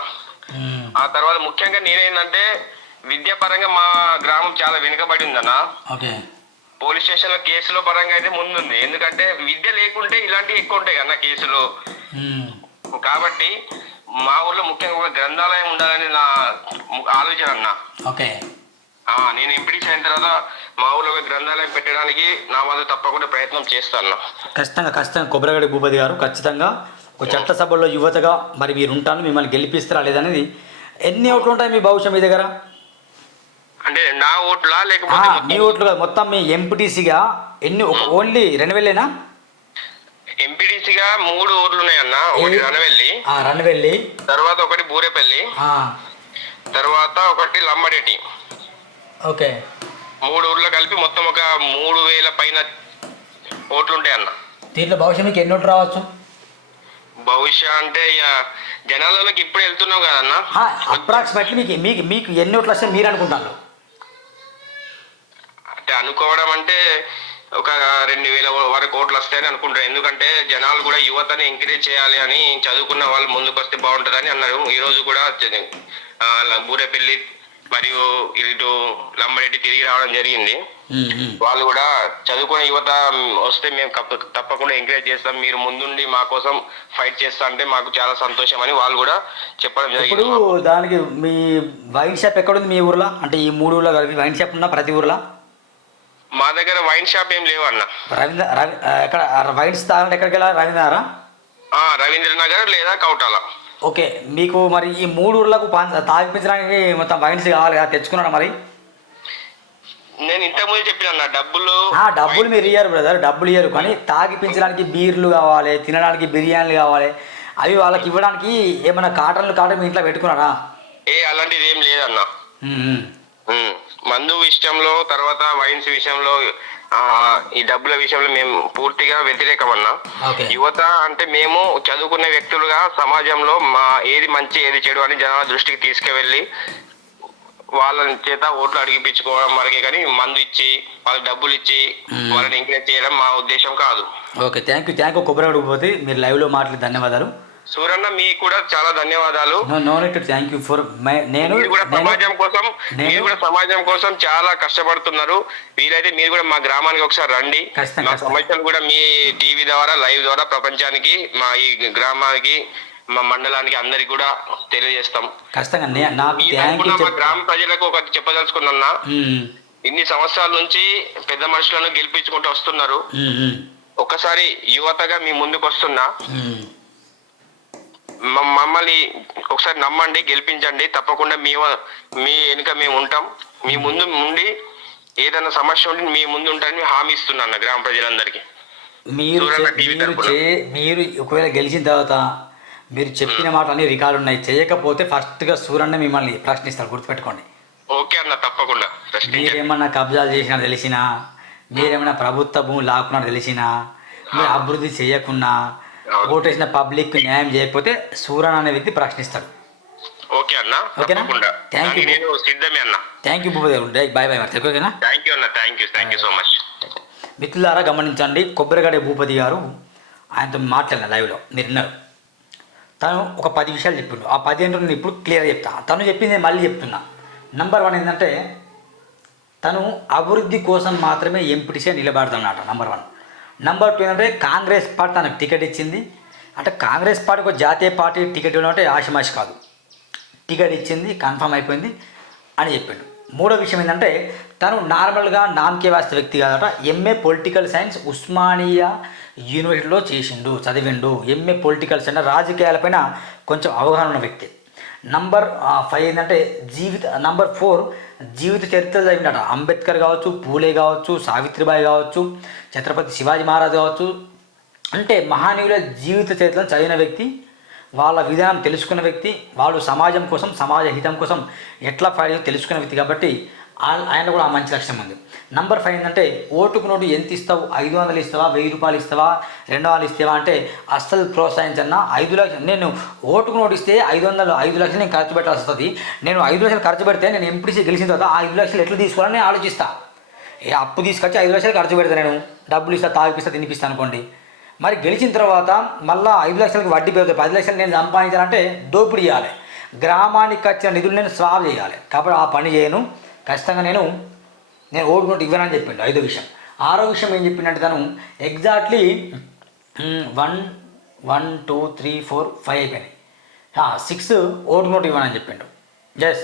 ఆ తర్వాత ముఖ్యంగా నేనేంటంటే విద్యాపరంగా మా గ్రామం చాలా వెనుకబడి ఉందన్న ఓకే. పోలీస్ స్టేషన్లో కేసుల పరంగా అయితే ముందుంది. ఎందుకంటే విద్య లేకుంటే ఇలాంటివి ఎక్కువ ఉంటాయి కన్నా కేసులు. కాబట్టి మా ఊర్లో ముఖ్యంగా ఒక గ్రంథాలయం ఉండాలని నా ఆలోచన అన్న. ఓకే. నేను ఎంపీడీసీ అయిన తర్వాత మా ఊర్లో ఒక గ్రంథాలయం పెట్టడానికి నా వల్ల తప్పకుండా ప్రయత్నం చేస్తాను ఖచ్చితంగా ఖచ్చితంగా. కొబ్బరిగడి భూపతి గారు ఖచ్చితంగా ఒక చట్టసభలో యువతగా మరి మీరు ఉంటాను మిమ్మల్ని గెలిపిస్తారా లేదనేది ఎన్ని ఓట్లు ఉంటాయి మీ భవిష్యత్ మీ దగ్గర? అంటే నా ఓట్లా లేకపోతే మీ ఓట్లు కాదు మొత్తం మీ ఎంపీటీసీగా ఎన్ని ఒక ఓన్లీ రెండు వేలేనా ఎంపీడీసీగా మూడు ఊర్లు ఉన్నాయన్న ఒకటి రణవెల్లి వెళ్ళి తర్వాత ఒకటి బూరేపల్లి తర్వాత ఒకటి లంబడేటి. ఓకే. మూడు ఊర్లు కలిపి మొత్తం ఒక మూడు వేల పైన ఓట్లు ఉంటాయి అన్న దీంట్లో భవిష్యత్ మీకు ఎన్ని ఓట్లు రావచ్చు? భవిష్య అంటే ఇక జనాలలోకి ఇప్పుడు వెళ్తున్నాం కదన్న అప్రాక్సిమేట్లీ మీకు మీకు మీకు ఎన్ని ఓట్లు వస్తే మీరు అనుకుంటారు? అంటే అనుకోవడం అంటే ఒక రెండు వేల వరకు ఓట్లు వస్తాయని అనుకుంటారు ఎందుకంటే జనాలు కూడా యువతని ఎంకరేజ్ చేయాలి అని చదువుకున్న వాళ్ళు ముందుకు వస్తే బాగుంటుందని అన్నారు. ఈ రోజు కూడా బూరేపల్లి మరియు ఇటు లంబరెడ్డి తిరిగి రావడం జరిగింది. వాళ్ళు కూడా చదువుకున్న యువత వస్తే మేము తప్పకుండా ఎంకరేజ్ చేస్తాం. మీరు ముందుండి మా కోసం ఫైట్ చేస్తా అంటే మాకు చాలా సంతోషం అని వాళ్ళు కూడా చెప్పడం ఇప్పుడు జరిగింది దానికి మీ వైన్ షాప్ ఎక్కడుంది మీ ఊర్లో? అంటే ఈ మూడు ఊర్లో కలిపి వైన్ షాప్ ఉన్నా ప్రతి ఊర్లో? మా దగ్గర వైన్ షాప్ ఏం లేవు అన్న. రవీంద్ర రవి ఎక్కడ వైన్స్ తాగంటే ఎక్కడికి వెళ్ళాలి? రవీంద్ర రవీంద్ర నగర్ లేదా కౌటాల. ఓకే మీకు మరి ఈ మూడు ఊర్లకు తాగిపించడానికి మొత్తం వైన్స్ కావాలి కదా తెచ్చుకున్నారా మరి? నేను ఇంతకుముందు చెప్పిన డబ్బులు ఆ, డబ్బులు మీరు ఇయ్యారు బ్రదర్ డబ్బులు ఇయ్యారు. కానీ తాగిపించడానికి బీర్లు కావాలి తినడానికి బిర్యానీలు కావాలి అవి వాళ్ళకి ఇవ్వడానికి ఏమైనా కాటన్లు కాటన్ మీ ఇంట్లో పెట్టుకున్నారా? ఏ అలాంటిది ఏం లేదన్న. మందు విషయంలో తర్వాత వైన్స్ విషయంలో ఈ డబ్బుల విషయంలో మేము పూర్తిగా వ్యతిరేకం అన్న యువత అంటే మేము చదువుకున్న వ్యక్తులుగా సమాజంలో మా ఏది మంచి ఏది చెడు అని జనాల దృష్టికి తీసుకువెళ్ళి వాళ్ళ చేత ఓట్లు అడిగిపించుకోవడం వరకే కానీ మందు ఇచ్చి వాళ్ళకి డబ్బులు ఇచ్చి. వాళ్ళని ఎంకరేజ్ చేయడం మా ఉద్దేశం కాదు. Okay thank you thank you కొబ్బరి పోతే మీరు లైవ్లో మాట్లాడి ధన్యవాదాలు. సూరన్న మీకు కూడా చాలా ధన్యవాదాలు. No no net thank you for నేను కూడా సమాజం కోసం మీరు కూడా సమాజం కోసం చాలా కష్టపడుతున్నారు. వీలైతే మీరు కూడా మా గ్రామానికి ఒకసారి రండి. మా. సమస్యలు కూడా మీ టీవీ ద్వారా లైవ్ ద్వారా ప్రపంచానికి మా ఈ గ్రామానికి మా మండలానికి అందరికి కూడా తెలియజేస్తాం. ఖచ్చితంగా మీ గ్రామ ప్రజలకు ఒకటి చెప్పదలుచుకున్నా ఇన్ని సంవత్సరాల నుంచి పెద్ద మనుషులను గెలిపించుకుంటూ వస్తున్నారు. ఒకసారి యువతగా మీ ముందుకు వస్తున్నా. మమ్మల్ని ఒకసారి నమ్మండి గెలిపించండి. తప్పకుండా మీ మీ వెనుక మేము ఉంటాం. మీ ముందు ఉండి ఏదైనా సమస్య ఉండి మీ ముందు ఉంటారని హామీ ఇస్తున్నాను గ్రామ ప్రజలందరికీ. మీరు మీరు ఒకవేళ గెలిచిన తర్వాత మీరు చెప్పిన మాట అన్ని రికార్డు ఉన్నాయి. చేయకపోతే ఫస్ట్గా సూరన్న మిమ్మల్ని ప్రశ్నిస్తారు. గుర్తుపెట్టుకోండి. ఓకే అన్న తప్పకుండా మీరేమన్నా కబ్జాలు చేసినా తెలిసినా మీరేమన్నా ప్రభుత్వ భూములు లాక్కున్నా తెలిసినా మీరు అభివృద్ధి చేయకున్నా. ఓటేసిన పబ్లిక్ న్యాయం చేయకపోతే సూరన్ అనే వ్యక్తి ప్రశ్నిస్తాడు. ఓకే అన్న ఓకేనా? you. దానికి నేను సిద్ధమే అన్న. థ్యాంక్ యూ భూపతి గారు బాయ్ బాయ్ మరి ఓకేనా థ్యాంక్ యూ అన్న thank you thank you so much మిత్రులారా గమనించండి కొబ్బరిగడ్డ భూపతి గారు ఆయనతో మాట్లాడిన లైవ్లో మీరు విన్నారు. తను ఒక పది విషయాలు చెప్పిండు. ఆ పది ఏంటో నేను ఇప్పుడు క్లియర్ చెప్తా. తను చెప్పింది నేను మళ్ళీ చెప్తున్నా. నంబర్ వన్ ఏంటంటే తను అభివృద్ధి కోసం మాత్రమే ఎంపీటీసీ నిలబడుతున్నాడు నంబర్ వన్ నంబర్ టూ ఏంటంటే కాంగ్రెస్ పార్టీ తనకు టికెట్ ఇచ్చింది. అంటే కాంగ్రెస్ పార్టీ ఒక జాతీయ పార్టీ టికెట్ ఇవ్వడం అంటే ఆశమాషి కాదు. టికెట్ ఇచ్చింది కన్ఫర్మ్ అయిపోయింది అని చెప్పిండు. మూడో విషయం ఏంటంటే తను నార్మల్గా నామకే వాస్త వ్యక్తి కాదట. ఎంఏ పొలిటికల్ సైన్స్ ఉస్మానియా యూనివర్సిటీలో చేసిండు చదివిండు ఎంఏ పొలిటికల్ సైన్స్ అంటే రాజకీయాలపైన కొంచెం అవగాహన ఉన్న వ్యక్తి. నంబర్ ఫైవ్ ఏంటంటే జీవిత నంబర్ ఫోర్ జీవిత చరిత్ర చదివినట అంబేద్కర్ కావచ్చు పూలే కావచ్చు సావిత్రిబాయి కావచ్చు ఛత్రపతి శివాజీ మహారాజ్ కావచ్చు. అంటే మహానీయుల జీవిత చరిత్రను చదివిన వ్యక్తి వాళ్ళ విధానం తెలుసుకున్న వ్యక్తి వాళ్ళు సమాజం కోసం సమాజ హితం కోసం ఎట్లా ఫైట్ తెలుసుకున్న వ్యక్తి కాబట్టి ఆయన కూడా ఆ మంచి లక్ష్యం ఉంది. నంబర్ ఫైవ్ ఏంటంటే ఓటుకు నోటు ఎంత ఇస్తావు? ఐదు వందలు ఇస్తావా? వెయ్యి రూపాయలు ఇస్తావా? రెండు వందలు ఇస్తావా? అంటే అస్సలు ప్రోత్సహించన్నా ఐదు లక్షలు. నేను ఓటుకు నోటు ఇస్తే ఐదు వందలు ఐదు లక్షలు నేను ఖర్చు పెట్టాల్సి వస్తుంది. నేను ఐదు లక్షలు ఖర్చు పెడితే నేను ఎంపీసీ గెలిచిన తర్వాత ఆ ఐదు లక్షలు ఎట్లా తీసుకోవాలని నేను ఆలోచిస్తా. ఏ అప్పు తీసుకొచ్చి ఐదు లక్షలు ఖర్చు పెడతా నేను. డబ్బులు ఇస్తా తాగిపిస్తా తినిపిస్తా అనుకోండి. మరి గెలిచిన తర్వాత మళ్ళీ ఐదు లక్షలకి వడ్డీ పెరుగుతుంది పది లక్షలు నేను సంపాదించాలంటే దోపిడీ చేయాలి. గ్రామానికి వచ్చిన నిధులు నేను స్వాబ్ చేయాలి. కాబట్టి ఆ పని చేయను. ఖచ్చితంగా నేను నేను ఓటు నోటు ఇవ్వనని చెప్పిండు ఐదో విషయం. ఆరో విషయం ఏం చెప్పిండంటే తను exactly one one two three four five అయిపోయినాయి. సిక్స్ ఓటు నోటు ఇవ్వనని చెప్పిండు. ఎస్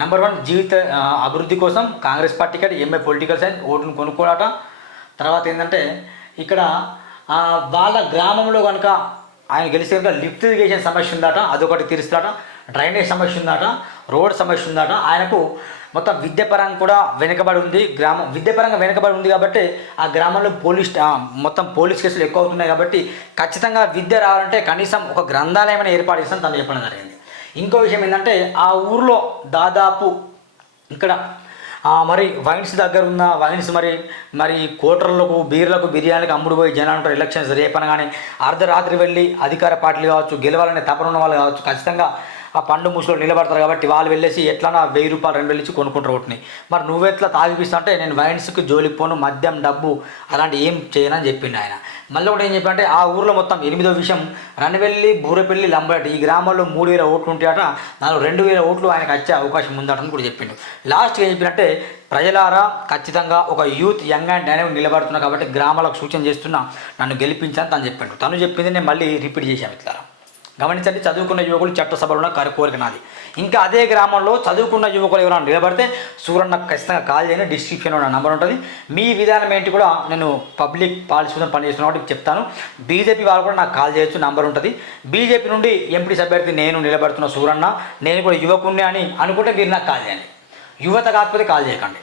నెంబర్ వన్ జీవిత అభివృద్ధి కోసం కాంగ్రెస్ పార్టీకి అంటే ఎంఏ పొలిటికల్ సైన్స్ ఓటును కొనుక్కోడట తర్వాత ఏంటంటే ఇక్కడ వాళ్ళ గ్రామంలో కనుక ఆయన గెలిస్తే కనుక లిఫ్ట్ ఇరిగేషన్ సమస్య ఉందట అదొకటి తీరుస్తాట డ్రైనేజ్ సమస్య ఉందట రోడ్ సమస్య ఉందట. ఆయనకు మొత్తం విద్యపరంగా కూడా వెనుకబడి ఉంది గ్రామం. విద్యపరంగా వెనుకబడి ఉంది కాబట్టి ఆ గ్రామంలో పోలీస్ మొత్తం పోలీస్ కేసులు ఎక్కువ అవుతున్నాయి కాబట్టి ఖచ్చితంగా విద్య రావాలంటే కనీసం ఒక గ్రంథాలయం ఏర్పాటు చేస్తాను తను చెప్పడం జరిగింది. ఇంకో విషయం ఏంటంటే ఆ ఊర్లో దాదాపు ఇక్కడ మరి వైన్స్ దగ్గర ఉన్న వైన్స్ మరి మరి కోటర్లకు బీర్లకు బిర్యానీలకు అమ్ముడు పోయి జనాలు ఉంటారు. ఎలక్షన్స్ రేపనగానే అర్ధరాత్రి వెళ్ళి అధికార పార్టీలు కావచ్చు గెలవాలనే తపన ఉన్న వాళ్ళు కావచ్చు ఖచ్చితంగా ఆ పండు ముసులో నిలబడతారు కాబట్టి వాళ్ళు వెళ్ళేసి ఎట్లా వెయ్యి రూపాయలు రెండు వేలు ఇచ్చి కొనుక్కుంటారు ఒకటిని మరి నువ్వెట్లా తాగిపిస్తా అంటే నేను వైన్స్కి జోలికి పోను మద్యం డబ్బు అలాంటి ఏం చేయనని చెప్పిండు ఆయన. మళ్ళీ ఒకటి ఏం చెప్పంటే ఆ ఊర్లో మొత్తం ఎనిమిదో విషయం. రణవెల్లి బూరపల్లి లంబరటి ఈ గ్రామాల్లో మూడు వేల ఓట్లు ఉంటాయట నాలుగు రెండు వేల ఓట్లు ఆయనకు వచ్చే అవకాశం ఉందటని కూడా చెప్పిండు. లాస్ట్గా ఏం చెప్పినట్టే ప్రజలారా ఖచ్చితంగా ఒక యూత్ యంగ్ అండ్ డైనమిక్ నిలబడుతున్నా కాబట్టి గ్రామాలకు సూచన చేస్తున్నా నన్ను గెలిపించాను తను చెప్పిండు. తను చెప్పింది నేను మళ్ళీ రిపీట్ చేశాను ఇట్లా గమనించండి చదువుకున్న యువకులు చట్టసభలో కరి కోరిక నాది. ఇంకా అదే గ్రామంలో చదువుకున్న యువకులు ఎవరైనా నిలబడితే సూరన్న ఖచ్చితంగా కాల్ చేయని డిస్క్రిప్షన్లో నా నెంబర్ ఉంటుంది. మీ విధానం ఏంటి కూడా నేను పబ్లిక్ పాలసీ కోసం పనిచేస్తున్న కాబట్టి చెప్తాను. బీజేపీ వాళ్ళు కూడా నాకు కాల్ చేయొచ్చు నంబర్ ఉంటుంది. బీజేపీ నుండి ఎంపీ అభ్యర్థి నేను నిలబడుతున్న సూరన్న నేను కూడా యువకుణ్ణి అని అనుకుంటే మీరు నాకు కాల్ చేయండి. యువత కాకపోతే కాల్ చేయకండి.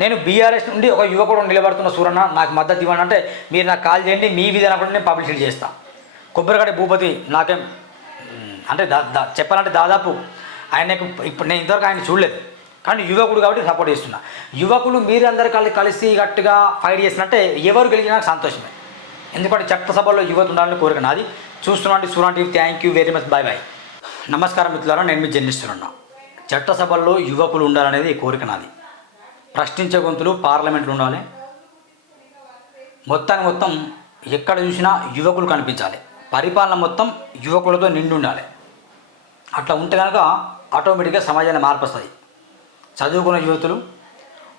నేను బీఆర్ఎస్ నుండి ఒక యువకుడు నిలబడుతున్న సూరన్న నాకు మద్దతు ఇవ్వండి అంటే మీరు నాకు కాల్ చేయండి మీ విధానం కూడా నేను పబ్లిసిటీ చేస్తాను కొబ్బరిగడ్డ భూపతి నాకేం అంటే దా దా చెప్పాలంటే దాదాపు ఆయనకు ఇప్పుడు నేను ఇంతవరకు ఆయన చూడలేదు. కానీ యువకుడు కాబట్టి సపోర్ట్ చేస్తున్నా. యువకులు మీరందరూ కలిసి కలిసి గట్టుగా ఫైట్ చేసినట్టే ఎవరు గెలిచినా సంతోషమే. ఎందుకంటే చట్టసభలో యువత ఉండాలని కోరిక నాది. చూస్తున్నాండి చూడండి thank you very much bye bye నమస్కారం మిత్రులారా నేను మీ జన్మిస్తున్నాను చట్టసభల్లో యువకులు ఉండాలనేది కోరిక నాది. ప్రశ్నించే గొంతులు పార్లమెంట్లో ఉండాలి. మొత్తానికి మొత్తం ఎక్కడ చూసినా యువకులు కనిపించాలి. పరిపాలన మొత్తం యువకులతో నిండి ఉండాలి అట్లా ఉంటే కనుక ఆటోమేటిక్గా సమాజాన్ని మార్పు వస్తుంది చదువుకున్న యువతులు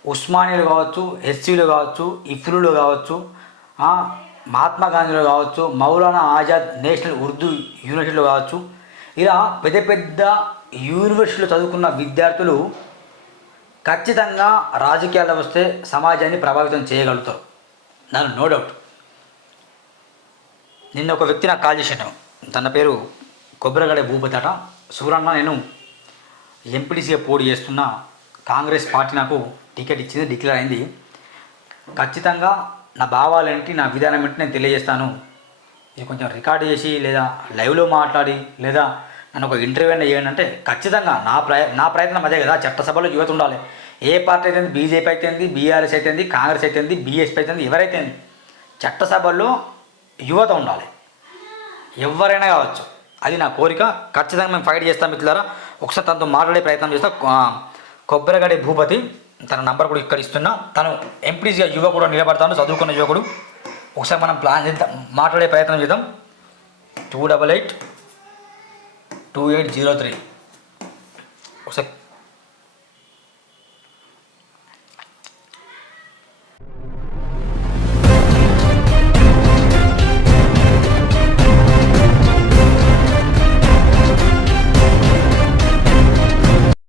ఉస్మానియాలు కావచ్చు ఎస్సీలు కావచ్చు ఇఫ్రులు కావచ్చు మహాత్మా గాంధీలు కావచ్చు మౌలానా ఆజాద్ నేషనల్ ఉర్దూ యూనివర్సిటీలో కావచ్చు ఇలా పెద్ద పెద్ద యూనివర్సిటీలో చదువుకున్న విద్యార్థులు ఖచ్చితంగా రాజకీయాల్లో వస్తే సమాజాన్ని ప్రభావితం చేయగలుగుతారు. నన్ను నో డౌట్. నిన్న ఒక వ్యక్తి నాకు కాల్ చేశాను తన పేరు కొబ్బరిగడ భూపతట అట. సూరన్న నేను ఎంపీటీసీగా పోటీ చేస్తున్న. కాంగ్రెస్ పార్టీ నాకు టికెట్ ఇచ్చింది డిక్లేర్ అయింది. ఖచ్చితంగా నా భావాలేంటి నా విధానం ఏంటి నేను తెలియజేస్తాను. ఇది కొంచెం రికార్డ్ చేసి లేదా లైవ్లో మాట్లాడి లేదా నన్ను ఒక ఇంటర్వ్యూ అయినా చేయండి అంటే ఖచ్చితంగా నా ప్రయ నా ప్రయత్నం అదే కదా. చట్టసభలో యువత ఉండాలి. ఏ పార్టీ అయితే బీజేపీ అయితే బీఆర్ఎస్ అయితే కాంగ్రెస్ అయితే బీఎస్పీ అయితే ఎవరైతే చట్టసభల్లో యువత ఉండాలి. ఎవరైనా కావచ్చు. అది నా కోరిక. ఖచ్చితంగా మేము ఫైట్ చేస్తాం మిత్రులారా. ఒకసారి తనతో మాట్లాడే ప్రయత్నం చేస్తా. కొబ్బరిగడి భూపతి తన నంబర్ కూడా ఇక్కడ ఇస్తున్నా. తను ఎంపీసీగా కూడా నిలబడతాను. చదువుకున్న యువకుడు. ఒకసారి మనం ప్లాన్ చేద్దాం. మాట్లాడే ప్రయత్నం చేద్దాం. Two double eight two eight zero three ఒకసారి